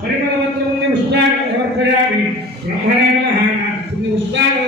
పరిమళవంతం పుష్పాన్ని సమర్పయామి బ్రహ్మణే నమః. పుష్పాన్ని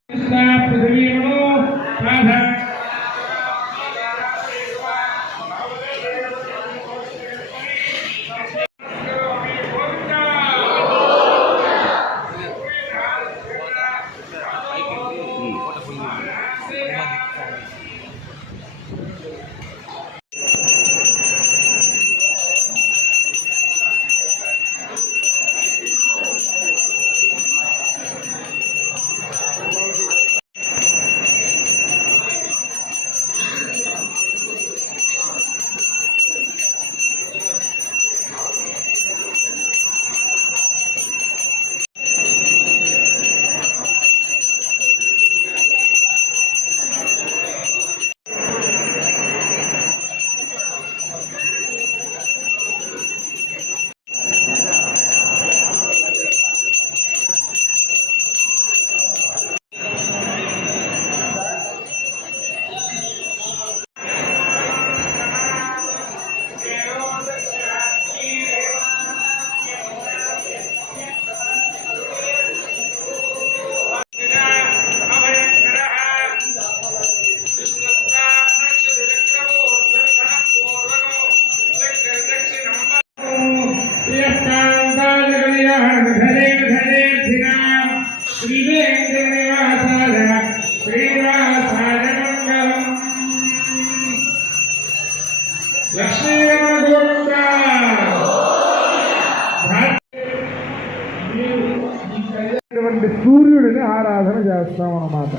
చేస్తాం అన్నమాట.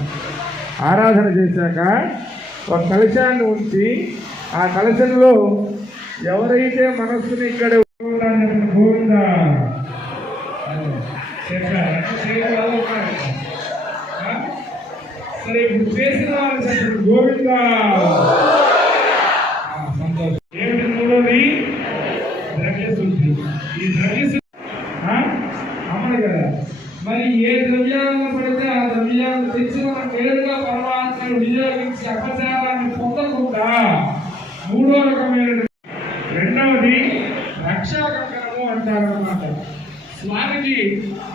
ఆరాధన చేశాక ఒక కలశాన్ని ఉంచి ఆ కలశంలో ఎవరైతే మనస్సుని ఇక్కడ సరే ఇప్పుడు చేసిన గోవిందా. అంటారు అంటారన్నమాట. స్వామికి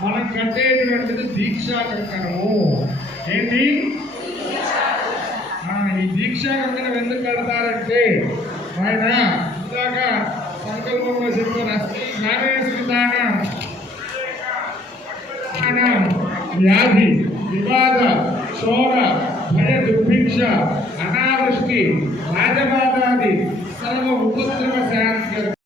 మనం కట్టేటువంటిది దీక్షా కంకణము ఏంటి ఈ దీక్షా కంకణం ఎందుకు కడతారంటే ఆయన ఇందాక సంకల్పంలో చెప్పిన అస్థి జ్ఞానేశ్వరిదాన వ్యాధి వివాద శోర భయ దుర్భిక్ష అనావృష్టి రాజబాధాది సర్వ ఉపద్రవ శాంతి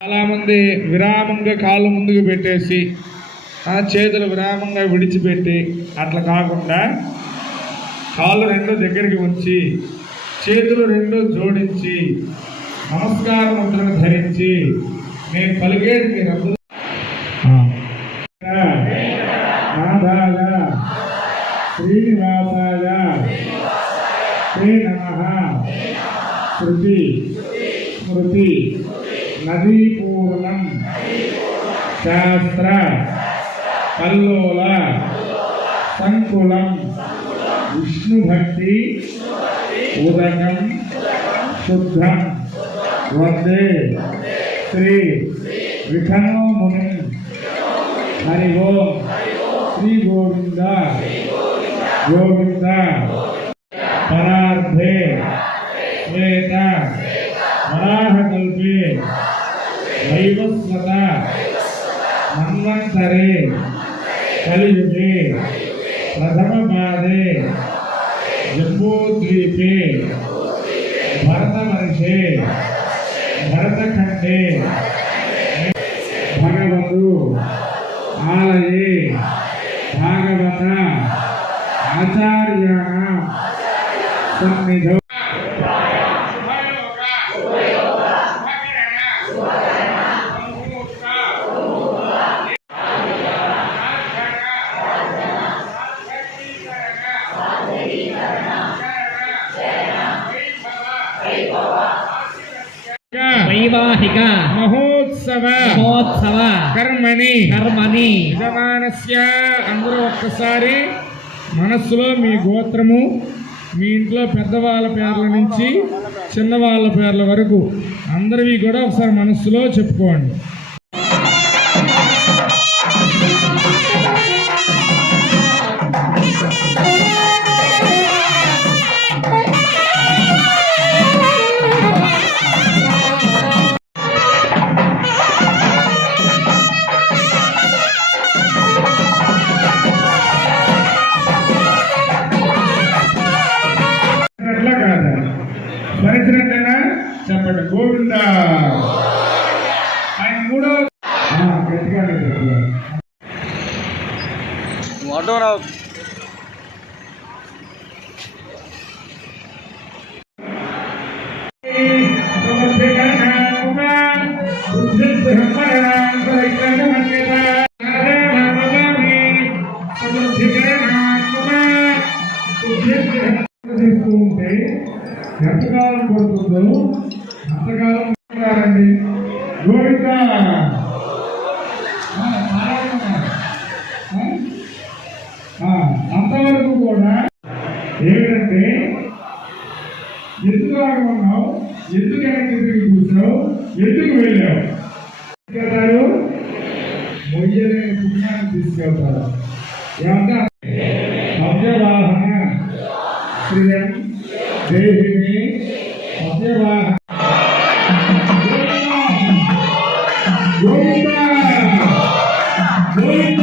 చాలామంది విరామంగా కాళ్ళు ముందుకు పెట్టేసి చేతులు విరామంగా విడిచిపెట్టి అట్లా కాకుండా కాళ్ళు రెండు దగ్గరికి ఉంచి చేతులు రెండు జోడించి నమస్కార ముద్రను ధరించి నేను పలిగేది మీరు శ్రీనివాసాయ. శ్రీ నమ. శృతి స్మృతి నదీపూర్ణం శాస్త్ర. కల్లోల సంకులం. విష్ణుభక్తి. ఉదకం. శుద్ధం. వందే. శ్రీ విఠలో ముని హరి ఓం. శ్రీ గోవింద. गोविंदा परार्थे श्वेता वराहकल्पे वैवस्वता मन्वन्तरे कलियुगे प्रथमपादे जम्बूद्वीपे भरतवर्षे भरतखण्डे కర్మని. యజమానస్య అందరూ ఒక్కసారి మనస్సులో మీ గోత్రము మీ ఇంట్లో పెద్దవాళ్ళ పేర్ల నుంచి చిన్నవాళ్ళ పేర్ల వరకు అందరివి కూడా ఒకసారి మనస్సులో చెప్పుకోండి. చెప్పండి ఆయన మూడో గట్టిగా గోవింద అంతవరకు కూడా ఏమిటంటే ఎందుకు ఆడుకున్నావు ఎందుకు వెనక్కి తిరిగి కూర్చున్నావు? ఎందుకు వెళ్ళావు? మొయ్యలేని పుణ్యాన్ని తీసుకెళ్తారు ఏమంటే గోవింద గోవింద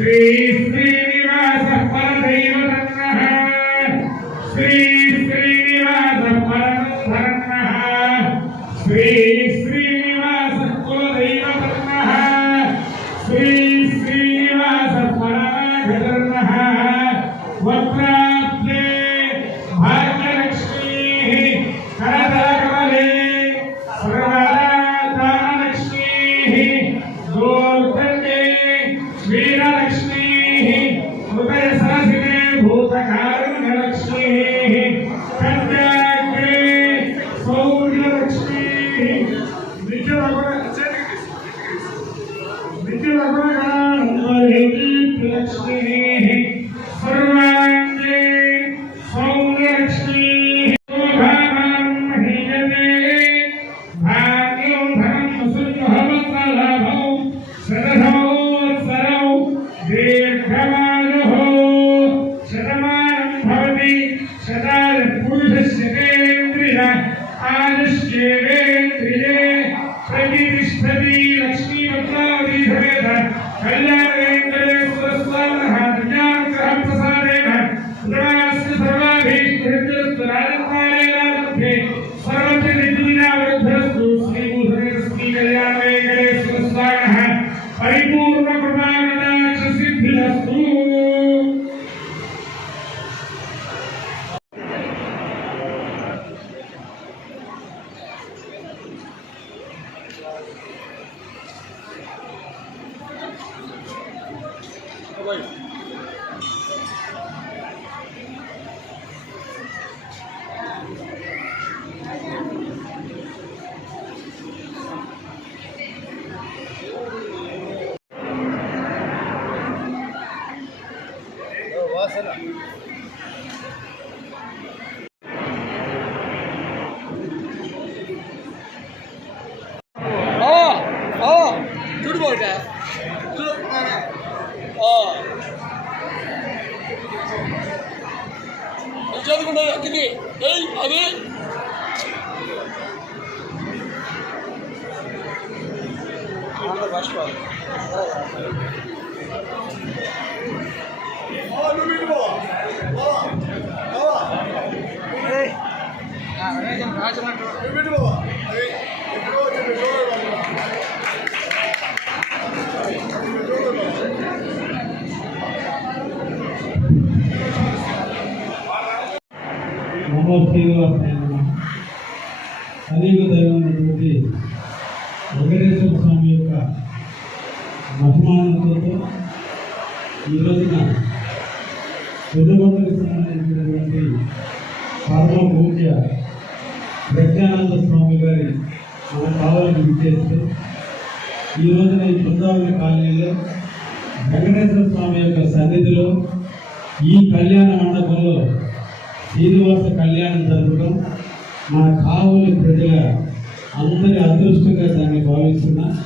శ్రీ प्रकार నమో శ్రీనివాసాయ మన విచ్చేస్తూ ఈ రోజున ఈ బృందావన కాలనీలో వెంకటేశ్వర స్వామి యొక్క సన్నిధిలో ఈ కళ్యాణ మండపంలో శ్రీనివాస కళ్యాణం జరపడం మన కావులి ప్రజల అందరి అదృష్టంగా దాన్ని భావిస్తున్నా.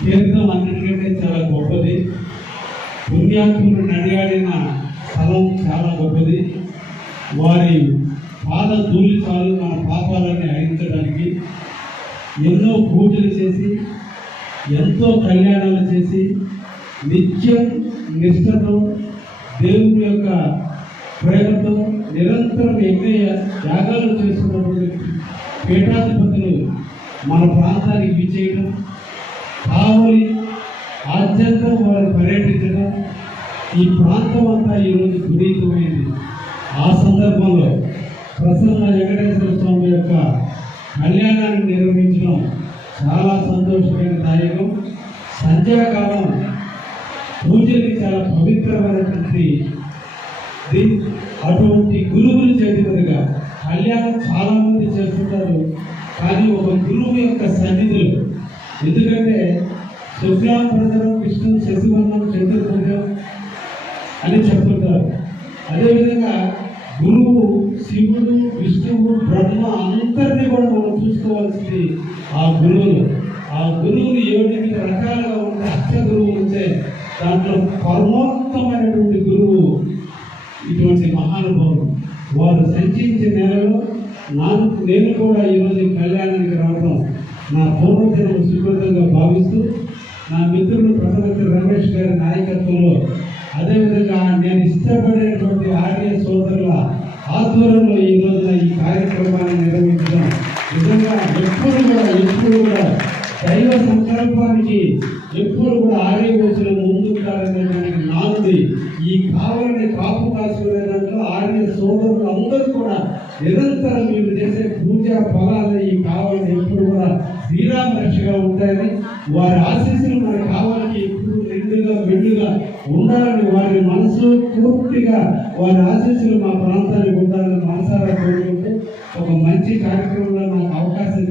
తీర్థం అన్నిటికంటే చాలా గొప్పది. పుణ్యాత్ములు నడియాడిన స్థలం చాలా గొప్పది. వారి పాద ధూళి చాలు మన పాపాలని అయించడానికి ఎన్నో పూజలు చేసి ఎంతో కళ్యాణాలు చేసి నిత్యం నిష్ఠతో దేవుని యొక్క ప్రేమతో నిరంతరం యజ్ఞ యాగాలు చేస్తున్నటువంటి పీఠాధిపతులు మన ప్రాంతానికి విచ్చేయడం కావలి ఆద్యంతం వారిని పర్యటించడం ఈ ప్రాంతం అంతా ఈరోజు పునీతమైంది ఆ సందర్భంలో ప్రసన్న వెంకటేశ్వర స్వామి యొక్క కళ్యాణాన్ని నిర్వహించడం చాలా సంతోషమైన దాయకం సంధ్యాకాలం పూజలకి చాలా పవిత్రమైనటువంటి అటువంటి గురువుని చేతి కళ్యాణం చాలామంది చేస్తుంటారు. కానీ ఒక గురువు యొక్క సన్నిధులు ఎందుకంటే శుక్లాంబరం విష్ణు శశివర్ణం చతుర్భుజం అని చెప్తుంటారు. అదేవిధంగా గురువు శివుడు విష్ణువు బ్రహ్మ అందరినీ కూడా మనం చూసుకోవాల్సింది ఆ గురువులు. ఆ గురువులు ఏడు రకాలుగా ఉంటే అష్ట గురువులు ఉంటే దాంట్లో పరమోత్తమైనటువంటి గురువు ఇటువంటి మహానుభావులు వారు సంచరించిన నెలలో నాకు నేను కూడా ఈరోజు కళ్యాణానికి రావడం నా పూర్వజన్మ సుకృతంగా భావిస్తూ నా మిత్రుడు ప్రొఫెసర్ రమేష్ గారి నాయకత్వంలో అదేవిధంగా నేను ఇష్టపడేటువంటి ఆర్య సోదరుల ఆధ్వర్యంలో ఈ రోజున ఈ కార్యక్రమాన్ని నిర్వహించడం. నిజంగా ఎప్పుడు కూడా ఎప్పుడు కూడా దైవ సంకల్పానికి ఎప్పుడు కూడా ఆర్యవేశులు ముందుంటారనేటువంటి నాంది. ఈ కావాలని కాపు కాసుకునే దాంట్లో ఆర్య సోదరులు అందరూ కూడా నిరంతరం మీరు చేసే పూజా ఫలాలు ఈ కావాలని ఎప్పుడు కూడా శ్రీరామ రక్షగా ఉంటాయని వారి ఆశీస్సులు మన కావాలని ఎప్పుడు నిండుగా మెండుగా ఉండాలని వారి మనసు పూర్తిగా వారి ఆశీస్సులు మా ప్రాంతానికి ఉండాలని మనసారా కోరుకుంటే ఒక మంచి కార్యక్రమంలో నాకు అవకాశం